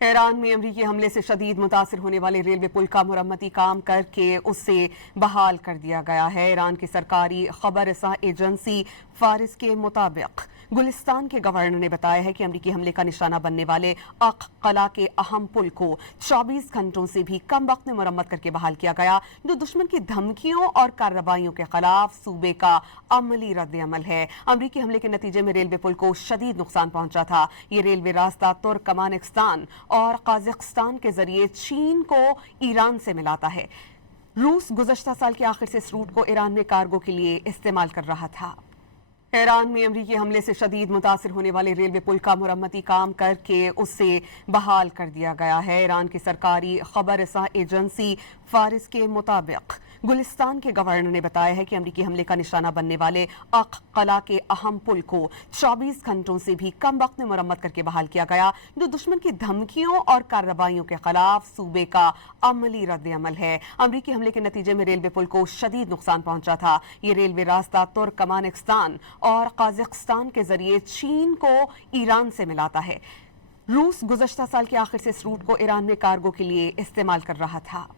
Iran में अमरीकी हमले से शदीद मुतासिर होने वाले रेलवे पुल का मुरम्मती काम करके उसे बहाल कर दिया गया है। ईरान की सरकारी खबर-रसां एजेंसी फारिस के मुताबिक गुलिस्तान के गवर्नर ने बताया है कि अमरीकी हमले का निशाना बनने वाले अक़-क़ला के अहम पुल को 24 घंटों से भी कम वक्त में मुरम्मत करके बहाल किया गया, जो दुश्मन की धमकियों और कार्रवाइयों के खिलाफ सूबे का अमली रद्द-अमल है। अमरीकी हमले के नतीजे में रेलवे पुल को शदीद नुकसान पहुंचा था। ये रेलवे रास्ता तुर्कमानिस्तान और कजाकिस्तान के जरिए चीन को ईरान से मिलाता है। रूस गुज़श्ता साल के आखिर से इस रूट को ईरान में कार्गो के लिए इस्तेमाल कर रहा था। ईरान में अमरीकी हमले से शदीद मुतासिर होने वाले रेलवे पुल का मुरम्मती काम करके उसे बहाल कर दिया गया है। ईरान की सरकारी खबर-रसां एजेंसी फारिस के मुताबिक गुलिस्तान के गवर्नर ने बताया है कि अमरीकी हमले का निशाना बनने वाले अक़-क़ला के अहम पुल को 24 घंटों से भी कम वक्त में मुरम्मत करके बहाल किया गया, जो दुश्मन की धमकियों और कार्रवाइयों के खिलाफ सूबे का अमली रद्द-अमल है। अमरीकी हमले के नतीजे में रेलवे पुल को शदीद नुकसान पहुंचा था। ये रेलवे रास्ता तुर्कमानिस्तान और कजाकिस्तान के जरिए चीन को ईरान से मिलाता है। रूस गुज़श्ता साल के आखिर से इस रूट को ईरान में कार्गो के लिए इस्तेमाल कर रहा था।